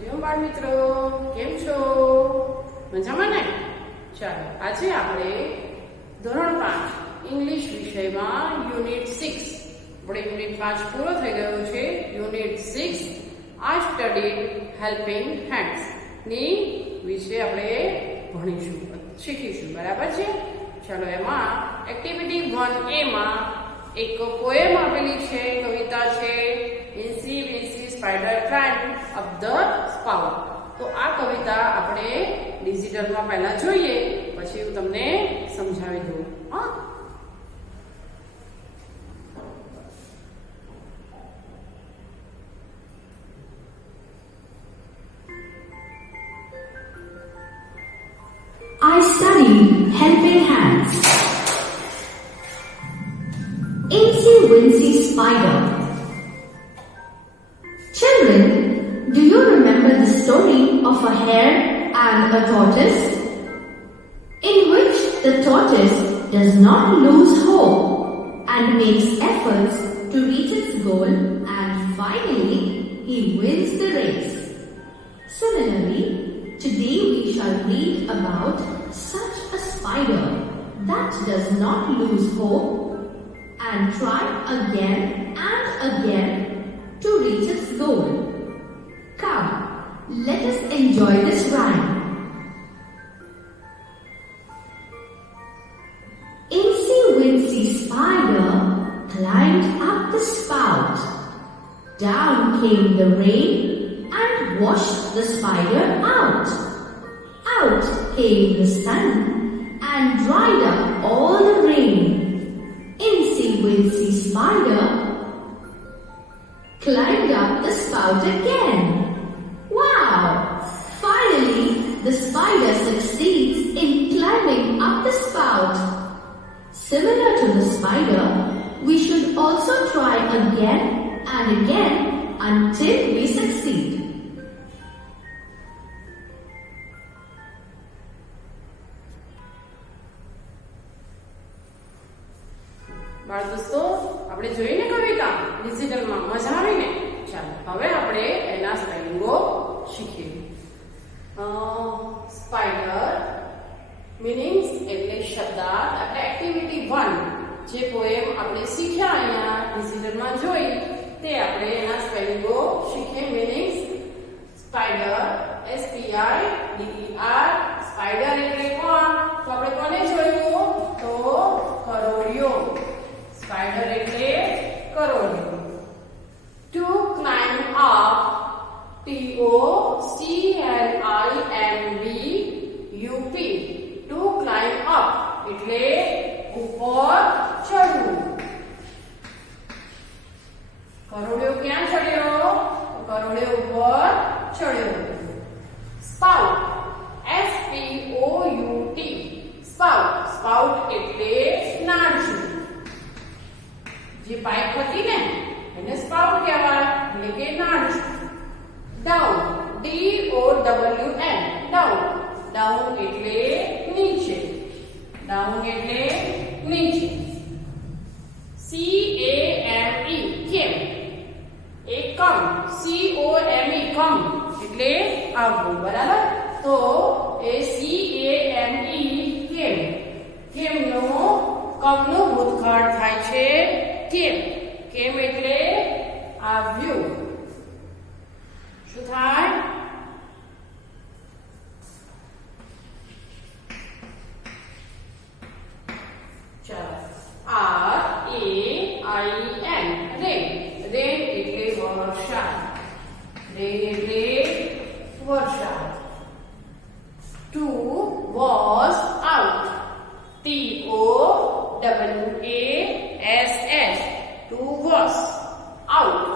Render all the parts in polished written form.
હરિઓમ બાળ મિત્રો, કેમ છો? મજામાં ને? ચાલો આજે આપણે ધોરણ 5 ઇંગ્લિશ વિષયમાં યુનિટ 6 આપણે યુનિટ 5 પૂરો થઈ ગયો છે. યુનિટ 6 આઈ સ્ટડીડ હેલ્પિંગ હેન્ડ્સ ની વિશે આપણે ભણીશું, શીખીશું. બરાબર છે? ચાલો એમાં એક્ટિવિટી 1A માં એક પોએમ આપેલી છે, કવિતા છે, ઇન્સી Vinci spider climb up the spout. તો આ કવિતા આપણે ડિજિટલમાં પહેલા જોઈએ, પછી હું તમને સમજાવી દઉં. હા, I study helping hands. Incy Wincy Spider. Children, do you remember the story of a hare and a tortoise? In which the tortoise does not lose hope and makes efforts to reach its goal, and finally he wins the race. Similarly, today we shall read about such a spider that does not lose hope and try again and again to reach its goal. Come, let us enjoy this rhyme. Incy Wincy Spider climbed up the spout. Down came the rain and washed the spider out. Out came the sun and dried up all the rain. Incy Wincy Spider climbed up the spout again. Wow! Finally, the spider succeeds in climbing up the spout. Similar to the spider, we should also try again and again until we succeed. બાળ દોસ્તો, આપણે જોઈને કવિતા ડિજિટલમાં મજા આવી ને? ચાલો હવે આપણે એના સ્પેલિંગો શીખીએ. સ્પાઈડર મીનિંગ્સ એટલે શબ્દાર્થ. આપણે એક્ટિવિટી 1 જે પોએમ આપણે શીખ્યા અહીંયા ડિજિટલમાં જોઈ તે આપણે એના સ્પેલિંગો શીખીએ. મીનિંગ્સ: સ્પાઈડર SPIDER. સ્પાઈડર એટલે કોણ? તો આપણે કોને જોયું? તો કરોળિયો. સ્પાઈડર એટલે કરોળિયો. To climb up, TOCLIMBUP. To climb up એટલે ઉપર ચડવું. કરોળિયો ક્યાં ચડ્યો? કરોળિયો ઉપર ચડ્યો. Spout SPOUT. સ્પાઉટ. સ્પાઉટ એટલે નાળચું. જે પાઇપ હતી ને એને સ્પાઉટ કહેવાય, એટલે કે નાળચું. Down DOWN. ડાઉન. ડાઉન એટલે નીચે. ડાઉન એટલે નીચે. CAME. કેમ. એ કમ. COME. કમ એટલે આવવું. બરાબર? તો એ CAME કેમ. કેમનો કમનો ભૂતકાળ થાય છે કેમ. કેમ એટલે આવ્યું. શું થાય? ચાલો. RAIN. રેન. રેન એટલે વરસાદ. રેન એટલે વરસાદ. To was out. TOWASS. To was out. OUT. TOWASS. OUT.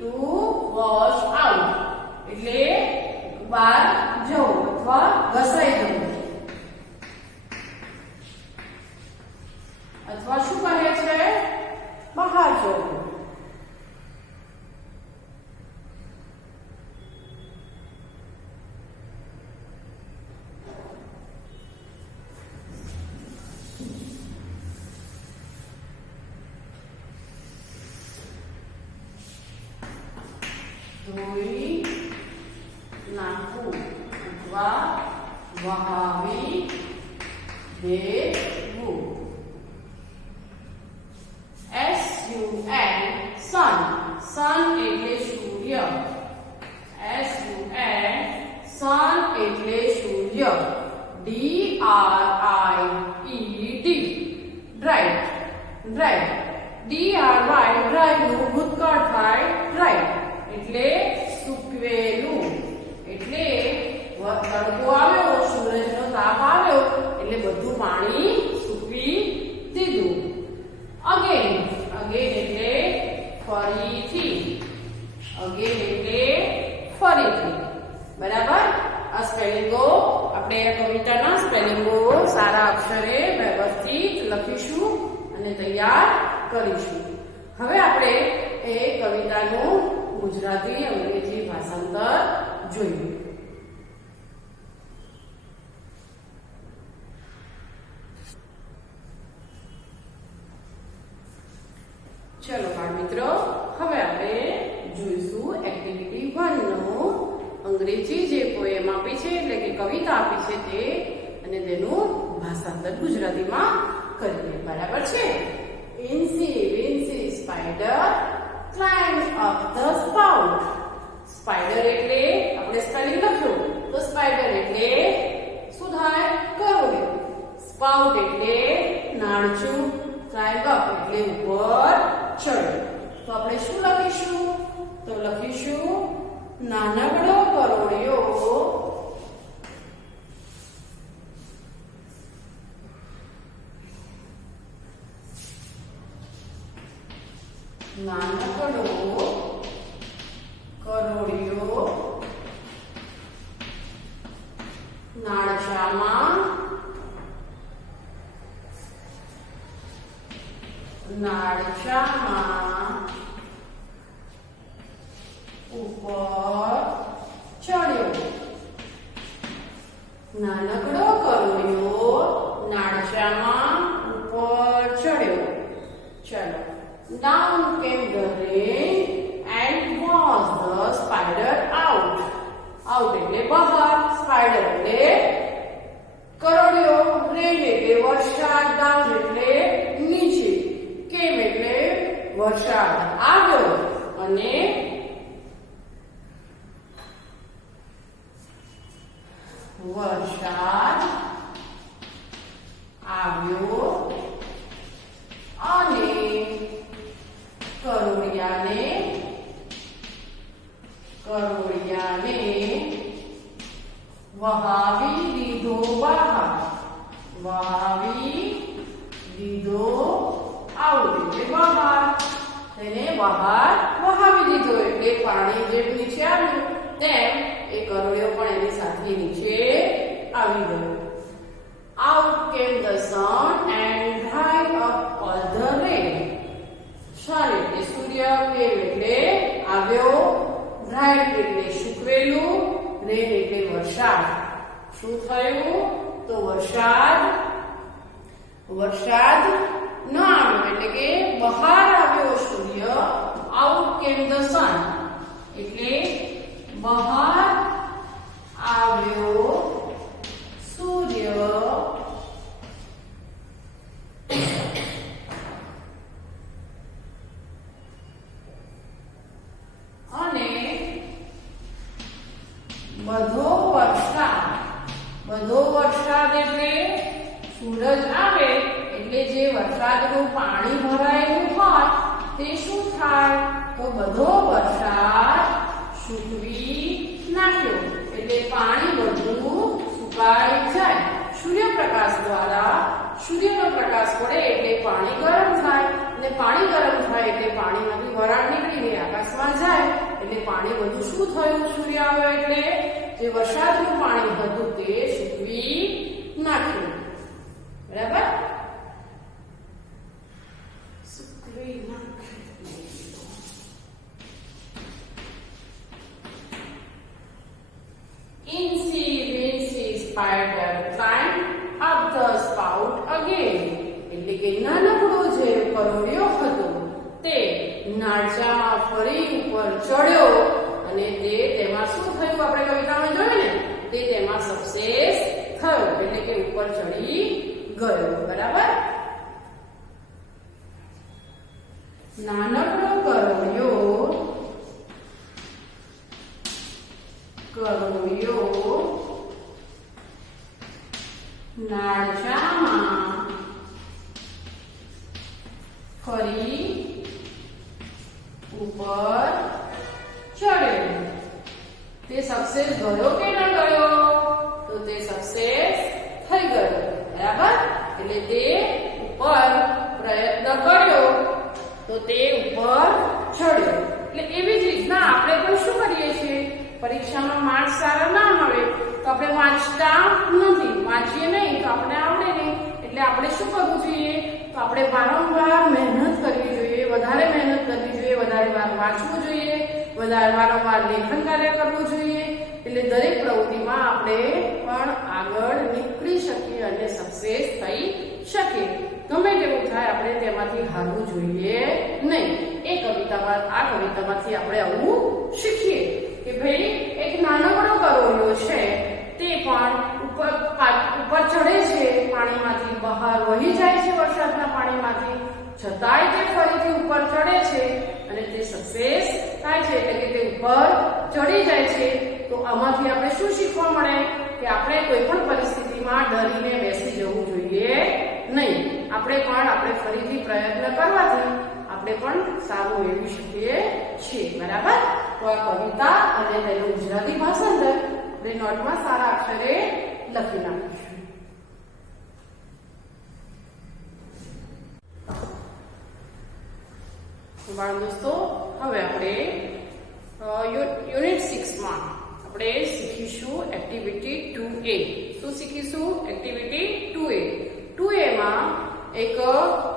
To was out એટલે બહાર જવું અથવા ઘસાઈ જવું. અથવા શું કહે છે? બહાર જવું. ધોઈ નાખવું અથવા વહાવી દેવું. SUN sun sun એટલે સૂર્ય. SUN sun એટલે સૂર્ય. DRIED dried dried DRY dry નું ભૂતકાળ થાય dried એટલે સૂકવેલું. એટલે તડકો આવ્યો, સૂરજનો તાપ આવ્યો એટલે બધું પાણી સૂકવી દીધું. અગેન અગેન એટલે ફરીથી. અગેન એટલે ફરીથી. બરાબર. આ સ્પેલિંગો આપણે આ કવિતાના સ્પેલિંગો સારા અક્ષરે વ્યવસ્થિત લખીશું અને તૈયાર કરીશું. હવે આપણે એ કવિતાનું ગુજરાતી અંગ્રેજી ભાષાંતર જોઈએ. ચલો બાળ મિત્રો, હવે આપણે જોઈશું એક્ટિવિટી 1 નું અંગ્રેજી જે પોએમ આપી છે એટલે કે કવિતા આપી છે તે અને તેનું ભાષાંતર ગુજરાતીમાં કરીએ. બરાબર છે. Incy spider climbed up the spout. Spider એટલે આપણે સ્પેલિંગ લખ્યું તો સ્પાઈડર એટલે શું થાય? કરોડિયું. સ્પાઉટ એટલે નાળચું. ક્લાઇમ્બ અપ એટલે ઉપર ચડ્યું. તો આપણે શું લખીશું? તો લખીશું નાનકડો કરોડિયો નાળચામાં ઉપર ચડ્યો. નાનકડો કરોડિયો નાળચામાં ઉપર ચડ્યો. ચલો. Down came the rain and was the spider out. Out એટલે બહાર, spider એટલે કરોડિયો, rain એટલે વરસાદ, down એટલે નીચે, came એટલે વરસાદ આવ્યો અને વરસાદ આવ્યો અને કરોડિયાને વહાવી દીધો બહાર. વહાવી દીધો આઉટ એટલે બહાર. તેને બહાર વહાવી દીધો એટલે પાણી જેમ નીચે આવ્યું તેમ એ કરોડિયો પણ એની સાથે નીચે આવી ગયો. Out came the sun and dried up all the rain. sun એટલે સૂર્ય, came એટલે આવ્યો, dried એટલે સૂકવેલું, rain એટલે વરસાદ. શું થયું? તો વરસાદ ન આવ્યો એટલે કે બહાર આવ્યો સૂર્ય. Out came the sun એટલે બહાર આવ્યો સૂર્ય અને બધો વરસાદ એટલે સૂરજ આવે એટલે જે વરસાદનું પાણી ભરાયેલું હોય તે શું થાય? તો બધો વરસાદ સૂકવી નાખ્યો એટલે પાણી બધું સુકાઈ જાય. સૂર્યપ્રકાશ દ્વારા સૂર્યનો પ્રકાશ પડે એટલે પાણી ગરમ થાય અને પાણી ગરમ થાય એટલે પાણીમાંથી વરાળ નીકળીને આકાશમાં જાય એટલે પાણી બધું શું થયું? સૂર્ય આવ્યો એટલે જે વરસાદનું પાણી હતું તે સૂકવી નાખ્યું. બરાબર. સૂકવી નાખ્યું. Incy spider climbed up the spout again. એટલે કે નાનકડો જે કરોડિયો હતો તે નાળચામાં ફરી ઉપર ચડ્યો અને તેમાં શું થયું આપણે કવિતામાં જોયું ને તેમાં સક્સેસ થયો એટલે કે ઉપર ચડી ગયો. બરાબર. નાનકડો કરોળિયો નાળચામાં ફરી ઉપર ચડ્યો. તે સક્સેસ ગયો કે ન ગયો? તો તે સક્સેસ થઈ ગયો. બરાબર. એટલે તે ઉપર પ્રયત્ન કર્યો તો તે ઉપર ચડ્યો. એટલે એવી જ રીતના આપણે પણ શું કરીએ છીએ, પરીક્ષામાં માર્ક્સ સારા ના આવે તો આપણે વાંચતા નથી, વાંચીએ નહીં તો આપણે આવડે નહીં. એટલે આપણે શું કરવું જોઈએ, તો આપણે વારંવાર મહેનત કરવી જોઈએ, વધારે મહેનત કરવી જોઈએ, વધારે વાર વાંચવું જોઈએ, વધારે વારંવાર લેખન કાર્ય કરવું જોઈએ. એટલે દરેક પ્રવૃત્તિમાં આપણે પણ આગળ નીકળી શકીએ અને સક્સેસ થઈ શકીએ. ગમે તેવું થાય આપણે તેમાંથી હારવું જોઈએ નહીં. આ કવિતામાંથી આપણે આવું શીખીએ કે ભાઈ એક નાનકડો કરોળિયો છે તે પણ ઉપર ચડે છે, પાણીમાંથી બહાર વહી જાય છે વરસાદના પાણીમાંથી, છતાંય તે ફરીથી ઉપર ચડે છે અને તે સક્સેસ થાય છે એટલે કે તે ઉપર ચડી જાય છે. તો આમાંથી આપણે શું શીખવા મળે કે આપણે કોઈ પણ પરિસ્થિતિમાં ડરીને બેસી જવું જોઈએ નહીં. આપણે ફરીથી પ્રયત્ન કરવાથી આપણે પણ સારું મેળવી શકીએ છીએ. બરાબર. તો આ કવિતા અને તેનું ગુજરાતી ભાષાંતર આપણે નોટમાં સારા અક્ષરે લખી નાખીશું. બાળ દોસ્તો, હવે આપણે યુનિટ 6 માં આપણે શીખીશું એક્ટિવિટી 2A. શું શીખીશું? Activity 2A. 2A માં એક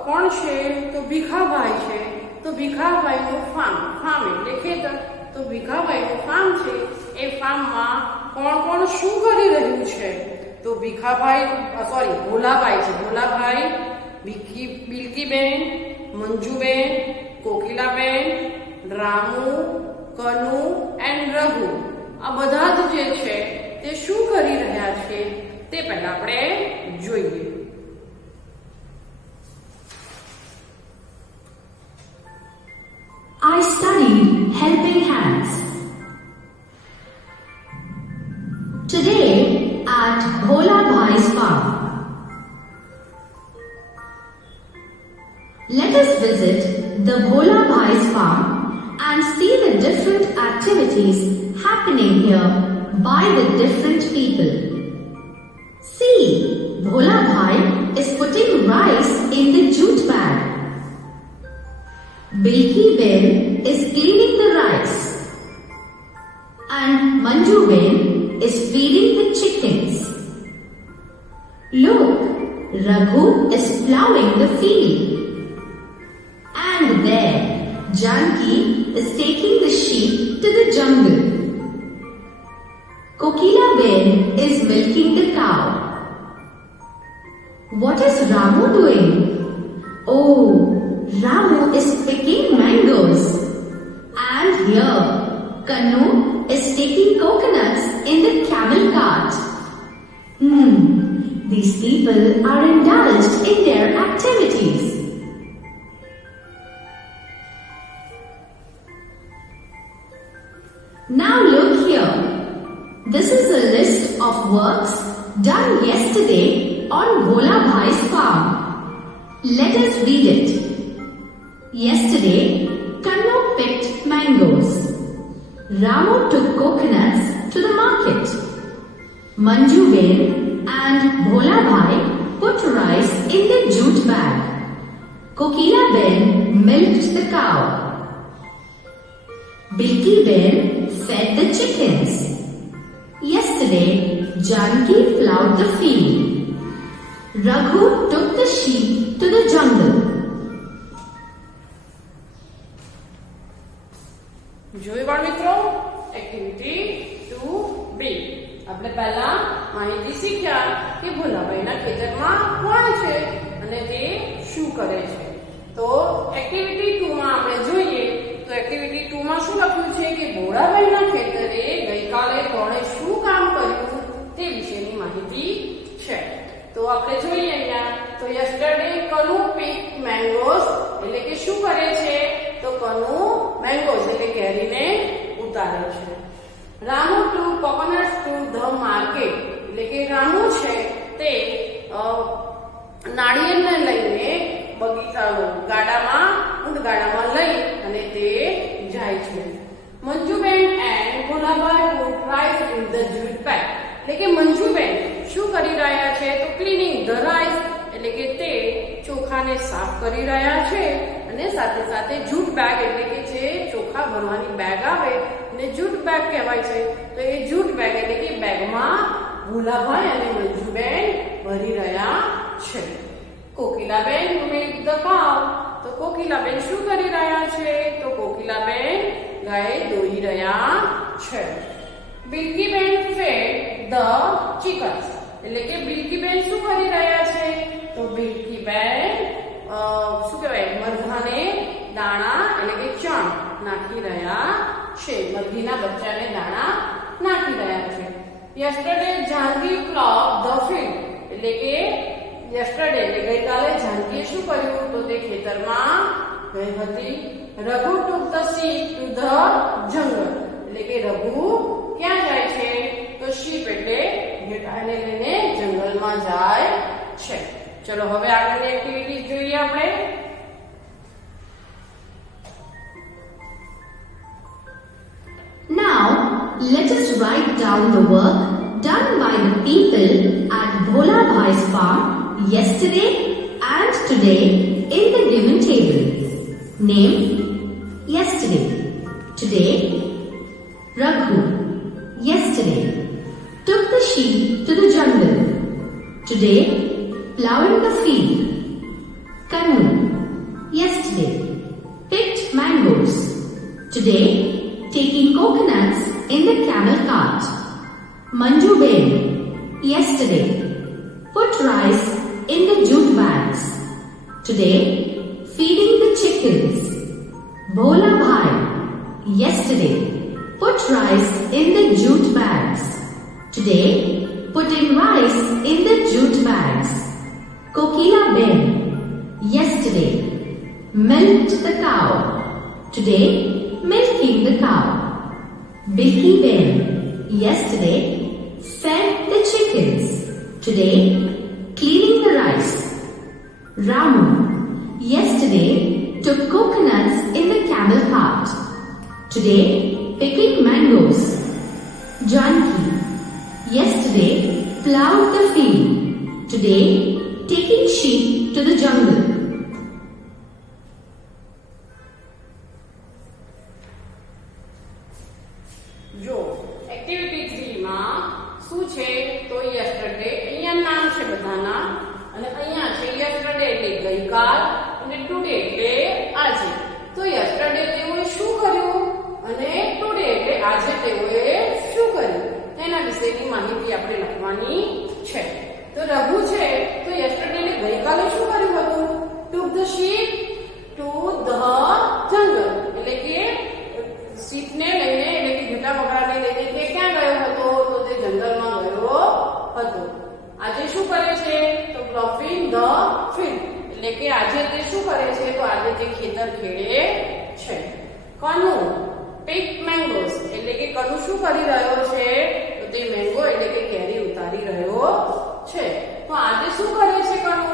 કોણ છે? તો ભીખાભાઈ છે. તો ભીખાભાઈનું ફાર્મ એટલે ખેતર. તો ભીખાભાઈનું ફાર્મ છે. એ ફાર્મમાં કોણ શું કરી રહ્યું છે? તો ભોલાભાઈ છે. ભોલાભાઈ, બિલકીબેન, મંજુબેન, કોકિલાબેન, રામુ, કનુ એન્ડ રઘુ, આ બધા જ જે છે તે શું કરી રહ્યા છે તે પહેલા આપણે જોઈએ. I studied helping hands. Today at Bhola Bhai's farm. Let us visit the Bhola Bhai's farm and see the different activities happening here by the different people. See, Bhola Bhai is putting rice in the jute bag. Bilki Ben is cleaning the rice. And Manju Ben is feeding the chickens. Look, Raghu is plowing the field. And there, Janki is taking the sheep to the jungle. Kokila Ben is milking the cow. What is Ramu doing? Oh, Ramu is picking mangoes. And here, Kanu is taking coconuts in the camel cart. These people are indulged in their activities. Now look here. This is a list of works done yesterday on Bhola Bhai's farm. Let us read it. Yesterday, Kannu picked mangoes. Ramu took coconuts to the market. Manju Ben and Bhola Bhai put rice in the jute bag. Kokila Ben milked the cow. Bilki Ben fed the chickens. Yesterday, Janki plowed the field. Raghu took the sheep to the jungle. જોઈ બાળ મિત્રો, activity 2B. આપણે પહેલા માહિતી શીખ્યા કે ભોલાભાઈના ખેતરમાં કોણ છે અને તે શું કરે છે. તો એક્ટિવિટી 2 માં આપણે જોઈએ તો એક્ટિવિટી 2 માં શું લખ્યું છે કે ભોળાભાઈના ખેતરે ગઈકાલે કોણે શું કામ કર્યું તે વિશેની માહિતી છે. તો આપણે જોઈએ અહીંયા તો યસ્ટરડે કનુ પીક મેંગોઝ એટલે કે શું કરે છે તો કનુ મેંગોઝ એટલે કેરીને ઉતારે છે. Ramu took coconuts to the market એટલે કે રામુ છે તે નાળિયેરને લઈને ગાડામાં લઈ અને તે જાય છે. Manjuben and Bholabhai put rice in the jute bag એટલે કે મંજુબેન શું કરી રહ્યા છે તો ક્લીનિંગ ધ રાઈસ એટલે કે તે ચોખાને સાફ કરી રહ્યા છે અને સાથે સાથે જૂટ બેગ એટલે કે જે ચોખા ભરવાની બેગ આવે ને જૂટ બેગ કહેવાય છે. તો એ જૂટ બેગ એટલે કે બેગમાં ભોલાભાઈ અને મંજુબેન ભરી રહ્યા છે. કોકિલાબેન મિલ્ક ધ કાઉ તો કોકિલાબેન શું કરી રહ્યા છે તો કોકિલાબેન ગાય દોઈ રહ્યા છે. બિલ્કીબેન ફેડ ધ ચિકન્સ એટલે કે બિલ્કીબેન શું કરી રહ્યા છે તો બિલ્કીબેન શું કહેવાય મરઘાને દાણા એટલે કે ચણ નાખી રહ્યા છે. મરઘીના બચ્ચાને દાણા નાખી રહ્યા છે. Yesterday Janaki plough the field એટલે કે યસ્ટરડે એટલે ગઈકાલે જાનકીએ શું કર્યું તો તે ખેતરમાં ગઈ હતી. Raghu took the sheep to the jungle એટલે કે રઘુ ક્યાં જાય છે તો શીપ એટલે ઘેટાને લઈને જંગલમાં જાય છે. ચલો હવે આગળની એક્ટિવિટી જોઈએ આપણે. Now, let us write down the work done by the people at Bhola Bhai's farm yesterday and today in the given table. Name: yesterday. Today: Raghu. Yesterday: took the sheep to the jungle. Today: plowing the field. Kanu. Yesterday: picked mangoes. Today: taking coconuts in the camel cart. Manju Ben. Yesterday: put rice in the jute bags. Today: feeding the chickens. Bhola Bhai. Yesterday: put rice in the jute bags. Today: putting rice in the jute bags. Kokila Ben. Yesterday: milked the cow. Today: milking the cow. Bilki Ben. Yesterday: fed the chickens. Today: cleaning the rice. Ramu. Yesterday: took coconuts in the camel cart. Today: picking mangoes. Janki. Yesterday: plowed the field. Today: taking sheep to the jungle. જો activity 3 માં શું છે તો yesterday અહીંયા નામ છે બધાના અને અહીંયા છે યસ્ટરડે એટલે ગઈકાલ અને ટુડે એટલે આજે. તો યસ્ટરડે તેઓએ શું કર્યું અને ટુડે એટલે આજે તેઓએ શું કર્યું તેના વિશેની માહિતી આપણે લખવાની છે. તો રઘુ છે તો યસ્ટરડે એટલે ગઈકાલે શું કર્યું હતું took the sheep to the jungle એટલે કે શીપને લઈને એટલે કે ઘેટા બકરાને લઈને તે ક્યાં ગયો હતો તો તે જંગલમાં ગયો હતો. આજે શું કરે છે તો પ્લોવિંગ ધ ફિલ્ડ એટલે કે આજે તે શું કરે છે તો આજે તે ખેતર ખેડે છે. કનુ pick mangoes એટલે કે કનુ શું કરી રહ્યો છે તો તે મેંગો એટલે કે કેરી ઉતારી રહ્યો છે. તો આજે શું કરે છે કનુ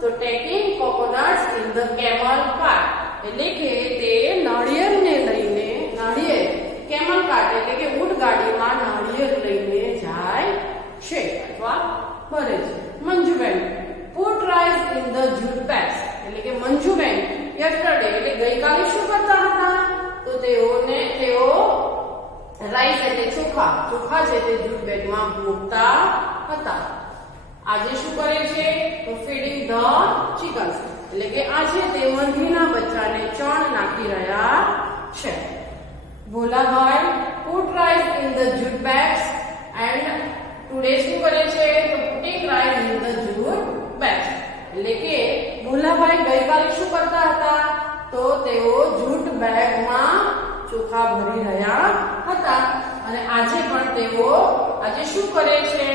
તો taking coconuts in the camel cart એટલે કે તે નાળિયેરને લઈને કેમલ કાર્ટ એટલે કે ઊંટ ગાડીમાં નાળિયેર લઈને જાય છે અથવા ભરે છે. Manjuben put rice in the jute bags એટલે કે મંજુબેન યસ્ટરડે એટલે ગઈકાલે શું કરતા હતા તો તેઓ રાઈસ એટલે ચોખા છે તે જૂટ બેગમાં મૂકતા હતા. આજે શું કરે છે તો ફીડિંગ ધ ચિકન્સ એટલે કે આજે તે મરઘીના બચ્ચાને ચણ નાખી રહ્યા છે. Bholabhai put rice in the jute bags and today શું કરે છે તો putting rice in the jute bags એટલે કે ભોલાભાઈ ગઈકાલે શું કરતા હતા તો તેઓ જૂટ બેગમાં ચોખા ભરી રહ્યા હતા અને આજે પણ તેઓ આજે શું કરે છે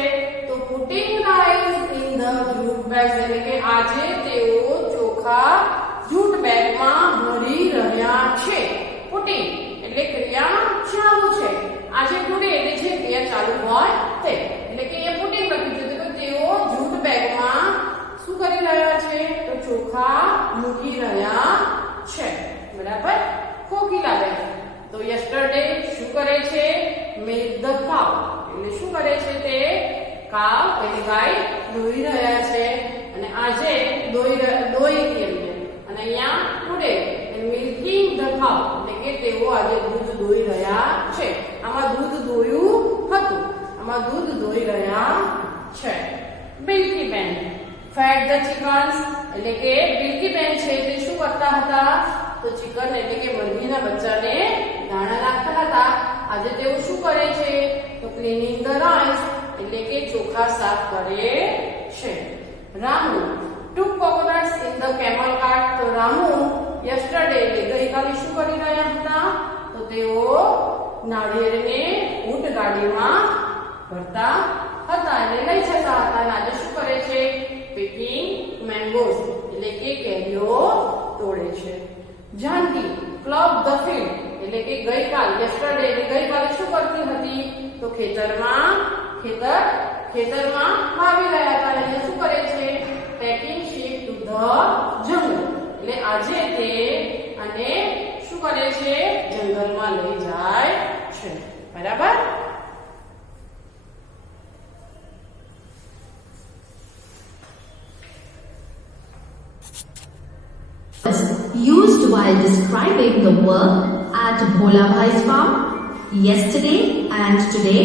તો putting rice in the jute bags એટલે કે આજે તેઓ ચોખા જૂટ બેગમાં ભરી રહ્યા છે. પુટિંગ એટલે ક્રિયા ચાલુ છે. આજે પુટિંગ એટલે જે ક્રિયા ચાલુ હોય તે એટલે કે એ પુટિંગ લખ્યું છે તો તેઓ જૂટ બેગમાં શું કરી રહ્યા છે તો ચોખા મૂકી રહ્યા છે. બરાબર. કોકિલા બેન તો યસ્ટરડે શું કરે છે મિલ્ક ધ કાઉ એટલે શું કરે છે તે કાવ એટલે ગાય દોઈ રહ્યા છે અને આજે દોઈ કેમ છે અને અહીંયા ટુડે મિલ્કિંગ ધ કાઉ એટલે કે તેઓ આજે દૂધ દોઈ રહ્યા છે. આમાં દૂધ દોયું હતું આમાં દૂધ દોઈ રહ્યા છે. બિલ્કી બેન ફેડ ધ ચિકન્સ એટલે કે બિલ્કી બેન છે તે શું કરતા હતા તો ચિકન એટલે કે મુર્ગીના બચ્ચાને દાણા નાખતા હતા. આજે તેઓ શું કરે છે તો ક્લીનિંગ ધ રાઈસ એટલે કે ચોખા સાફ કરે છે. Ramu took coconuts in the camel cart તો રામુ યસ્ટરડે એટલે ગઈકાલે શું કરી રહ્યા હતા તો તેઓ નાળિયેરને ઊંટ ગાડીમાં ભરતા હતા એટલે લઈ જતા હતા અને આજે શું કરે છે picking mangoes એટલે કે કેરીઓ તોડે છે. જાનકી ક્લબ ધ ફિલ્ડ એટલે કે ગઈકાલ યસ્ટરડે એટલે ગઈકાલે શું કરતી હતી તો ખેતરમાં વાવી રહ્યા હતા એટલે શું કરે છે packing ship to the jungle એટલે આજે તે અને શું કરે છે જંગલમાં લઈ જાય છે. બરાબર. Used while describing the work at Bhola Bhai's farm yesterday and today,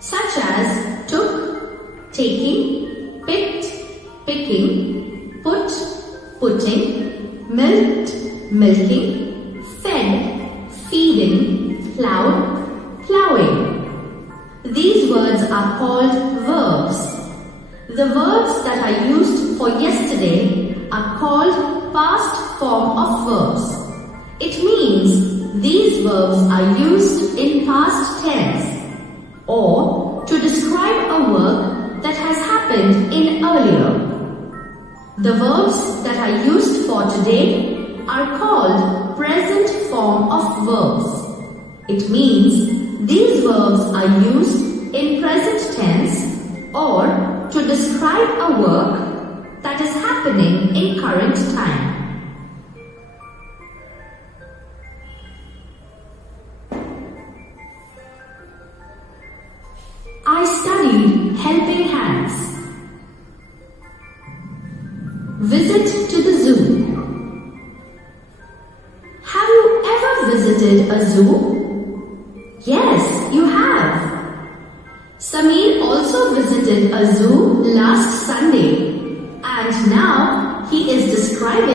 such as took, taking, picked, picking, put, putting, milked, milking, fed, feeding, plowed, plowing. These words are called verbs. The verbs that are used for yesterday are called past form of verbs. It means these verbs are used in past tense or to describe a work that has happened in earlier. The verbs that are used for today are called present form of verbs. It means these verbs are used in present tense or to describe a work that is happening in current time. I studied helping hands. Visit to the zoo. Have you ever visited a zoo? Yes, you have. Sameer also visited a zoo last Sunday and now he is describing